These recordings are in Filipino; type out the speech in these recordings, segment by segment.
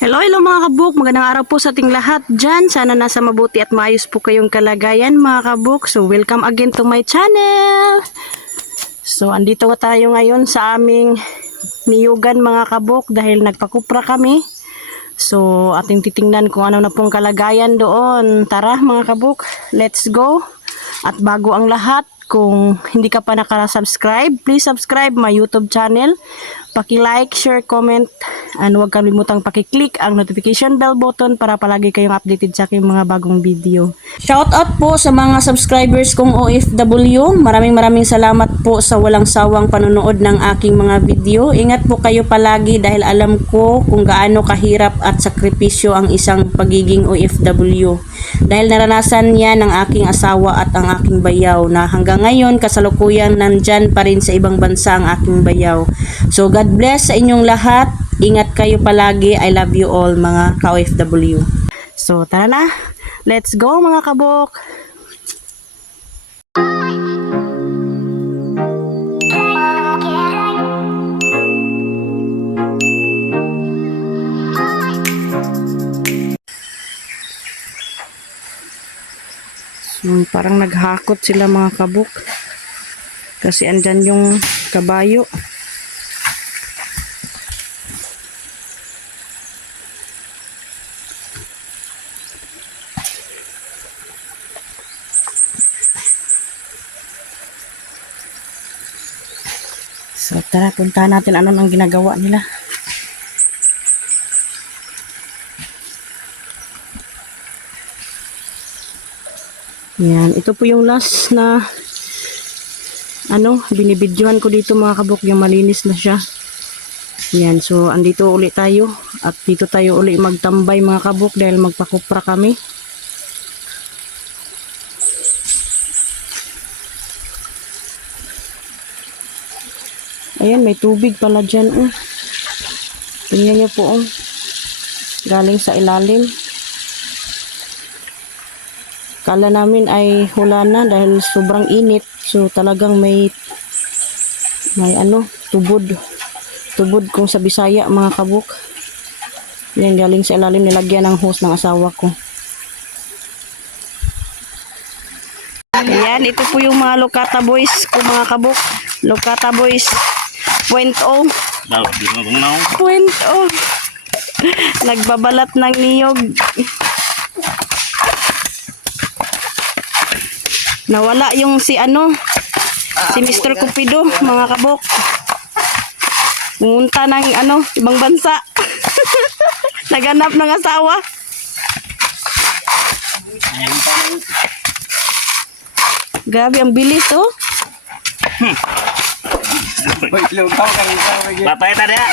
Hello, hello mga kabuk. Magandang araw po sa ating lahat dyan. Sana nasa mabuti at maayos po kayong kalagayan mga kabuk. So, welcome again to my channel. So, andito tayo ngayon sa aming niyugan mga kabuk dahil nagpakupra kami. So, ating titingnan kung ano na pong kalagayan doon. Tara mga kabuk, let's go. At bago ang lahat, kung hindi ka pa nakasubscribe, please subscribe my YouTube channel. Paki-like, share, comment, and huwag kalimutang paki-click ang notification bell button para palagi kayong updated sa aking mga bagong video. Shout out po sa mga subscribers kong OFW. Maraming salamat po sa walang sawang panonood ng aking mga video. Ingat po kayo palagi dahil alam ko kung gaano kahirap at sakripisyo ang isang pagiging OFW. Dahil naranasan niya ng aking asawa at ang aking bayaw na hanggang ngayon kasalukuyan nandyan pa rin sa ibang bansa ang aking bayaw. So God bless sa inyong lahat. Ingat kayo palagi. I love you all mga ka-OFW. So tara na. Let's go mga kabok. So, parang naghakot sila mga kabok. Kasi andyan yung kabayo. So tara, puntahan natin ano nang ginagawa nila. Yan, ito po yung last na binibidyohan ko dito mga kabok, yung malinis na siya. Yan, so andito uli tayo at dito tayo uli magtambay mga kabok dahil magpakupra kami. Ayan, may tubig pala dyan. Tingnan niyo po. Galing sa ilalim. Kala namin ay hula na dahil sobrang init. So talagang may tubod. Tubod kung sa Bisaya mga kabuk. Yan, galing sa ilalim, nilagyan ng hose ng asawa ko. Ayan, ito po yung mga Lokata boys ko mga kabuk. Lokata boys 0.0. Nagbabalat ng niyog. Nawala yung si Mr. Cupido mga kabok. Pumunta ng ibang bansa. Naganap ng asawa. Grabe ang bilis Bapay tadi ya.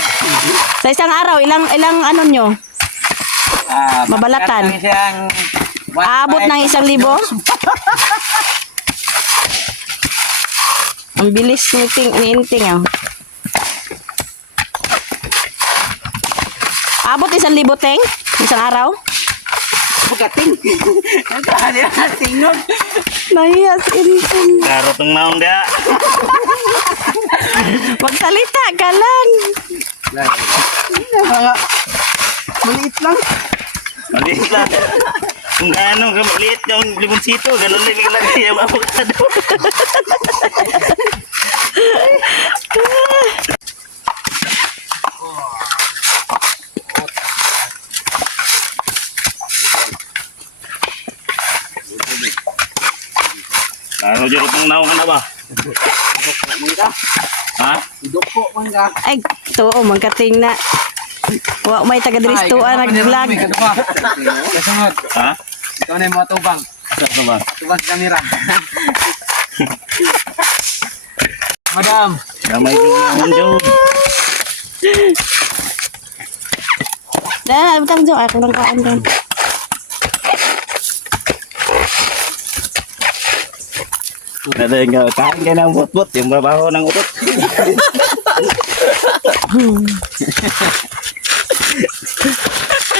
Sa isang araw, ilang nyo? Mabalatan. Aabot ng 1,000. Ang bilis niinting. Aabot 1,000 teng? Isang araw? Bukating. Tingog. Nahiya si inting. Karo tong naong dia. Magsalita ka lang. Maliit lang. Maliit lang. Kung gaano maliit yung limoncito, ganun lang lagi yung avocado. Ano jero tong naong na ba? Ha? Doko man ka. Ay, too, magkating na. Wa may taga-diristo nag-vlog. Kasunod. Ha? Ito na yung mga tubang. Ano ba? Tubang sa kamera. Madam. Damay yung job. Dah, butang jo ako nang kaon doon. Ada yang kain ka ng bot-bot, yung babaho ng utot.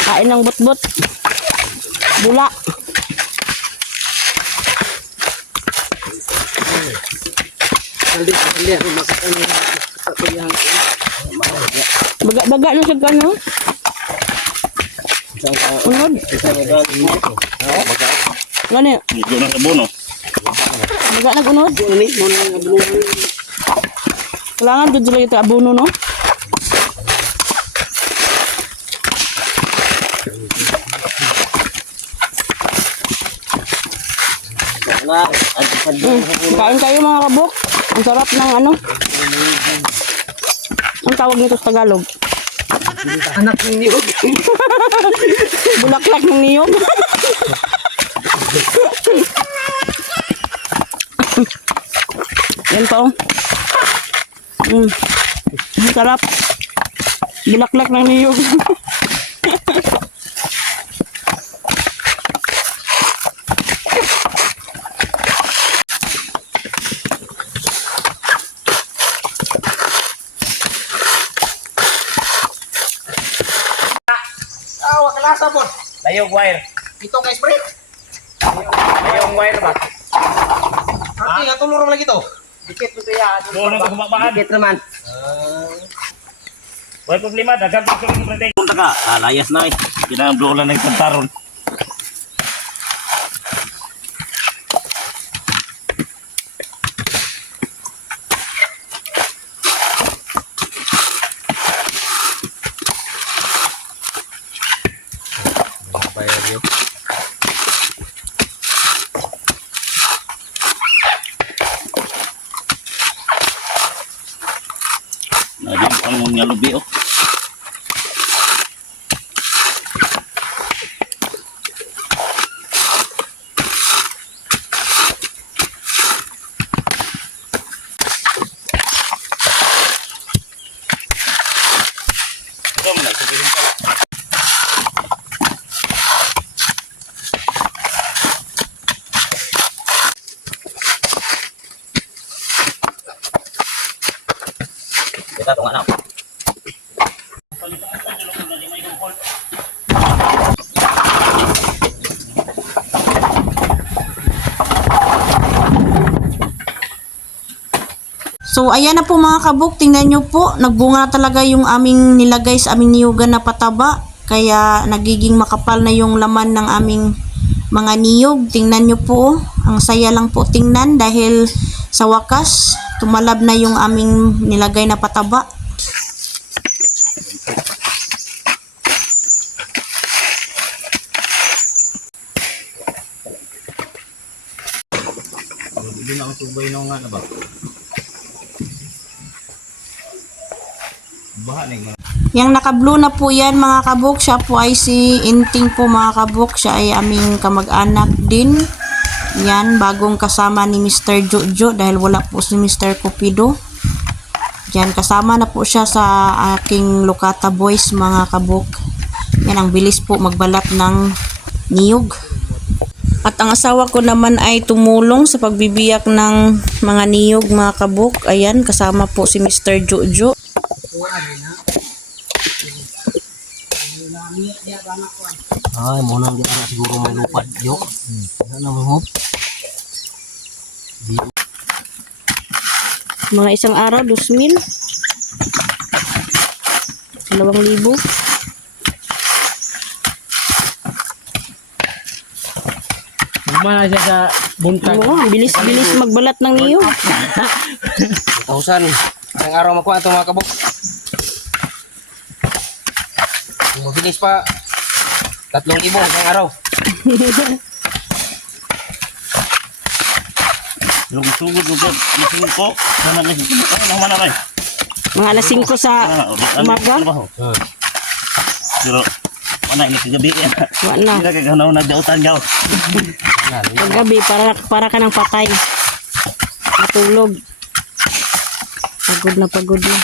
Kain ng bot-bot. Bula. Saldi, masak Baga na siya gano'n. Unod. Gani, Medyo na sa bono. maga nag-unod. Kailangan dito sila ito abono, no? Kain kayo mga kabuk. Ang sarap ng ano. Ang tawag nito sa Tagalog. Anak ng niyog. Bulaklak ng niyog. Yan pa oh. Ang sarap. Bulaklak ng niyog. Wag kalasa po. Layog wire. Ito kay spray. Layog wire ba? Ati, natulong lagi to. Dikit mo ya. Doon ang kumabaan. Dikit naman. Wala problema, dagang pa sa mga punta ka. Layas na eh. Ginamdo lang ng pantaron. Bayar yun. Nagyan pang mga lubi oh. Ito mo na, sabihin ka. Kita tong anak. So, ayan na po mga kabuk. Tingnan nyo po. Nagbunga na talaga yung aming nilagay sa aming niyugan na pataba. Kaya, nagiging makapal na yung laman ng aming mga niyog. Tingnan nyo po. Ang saya lang po tingnan dahil sa wakas, tumalab na yung aming nilagay na pataba. Hindi na ako subay nung nga na ba? Bahaning mga. Yang naka-blue na po yan mga kabuk. Siya po ay si Inting po mga kabuk. Siya ay aming kamag-anak din. Yan, bagong kasama ni Mr. Jojo dahil wala po si Mr. Cupido. Yan, kasama na po siya sa aking Lokata Boys mga kabuk. Yan, ang bilis po magbalat ng niyog. At ang asawa ko naman ay tumulong sa pagbibiyak ng mga niyog mga kabuk. Ayan, kasama po si Mr. Jojo. Ay, mo nang dia siguro may lupa yo. Ano mo hop? Mga isang araw, 2,000. 2,000. Mana siya sa buntag. Oo, ang bilis-bilis magbalat ng niyog. 1,000. Ang araw makuha ito mga kabok. Kung mabilis pa, 3,000 ang araw. Yung sugod ko, masing ko, sana nga siya. Ano naman naman? Mga alas 5 sa umaga. Pero, wala ini kagabi. Wala. Hindi na kaganaw na dautan gaw. Paggabi, para ka ng patay. Matulog. Pagod na pagod na.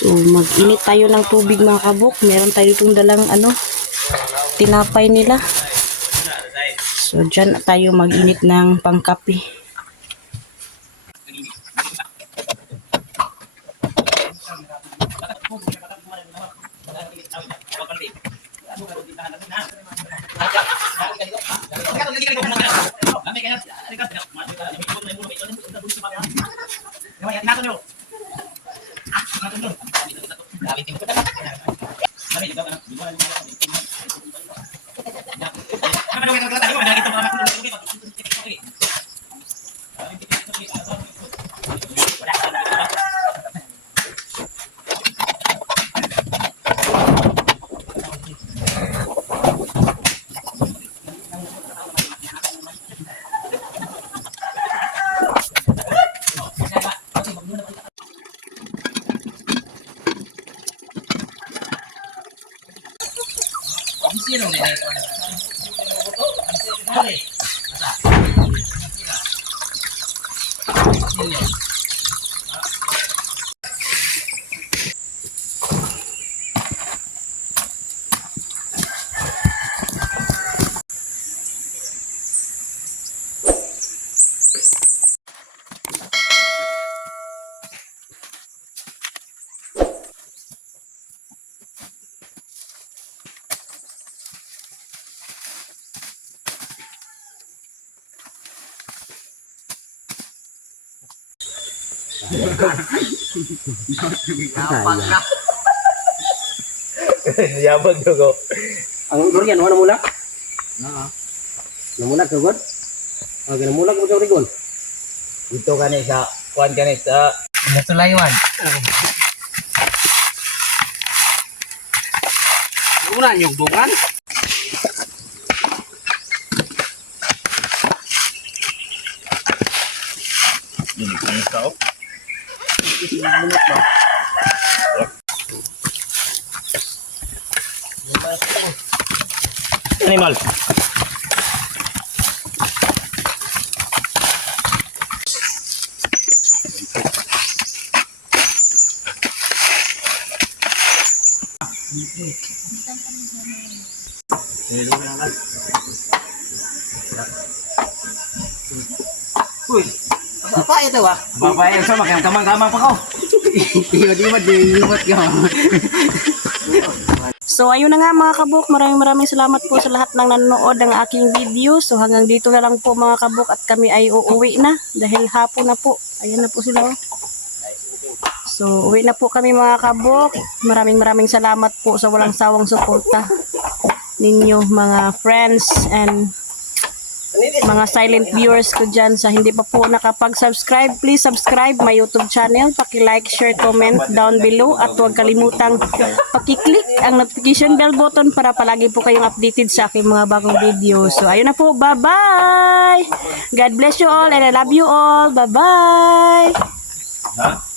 So, mag-init tayo ng tubig mga kabuk. Meron tayo itong dalang tinapay nila. So, dyan tayo mag-init ng pangkape. Yabag ko. Ang durian, wala mulak? Namulag ka, God? Ang namulag mo sa Rigon? Ito kani sa kuan kani sa Natulaywan. Una yung dungan? Ini panis tau. Animal. Uy, apa itu wah? Bapak yang sama kan kamang-kamang pa ko. Tiba-tiba dilumat ka. So ayun na nga mga kabuk, maraming salamat po sa lahat ng nanonood ng aking video. So hanggang dito na lang po mga kabuk at kami ay uuwi na dahil hapon na po. Ayan na po sila. Oh. So uwi na po kami mga kabuk. Maraming salamat po sa walang sawang suporta ninyo mga friends and mga silent viewers ko dyan. Sa hindi pa po nakapag-subscribe, please subscribe my YouTube channel. Paki-like, share, comment down below. At huwag kalimutang paki-click ang notification bell button para palagi po kayong updated sa aking mga bagong video. So, ayun na po. Bye-bye! God bless you all and I love you all. Bye-bye! Ha?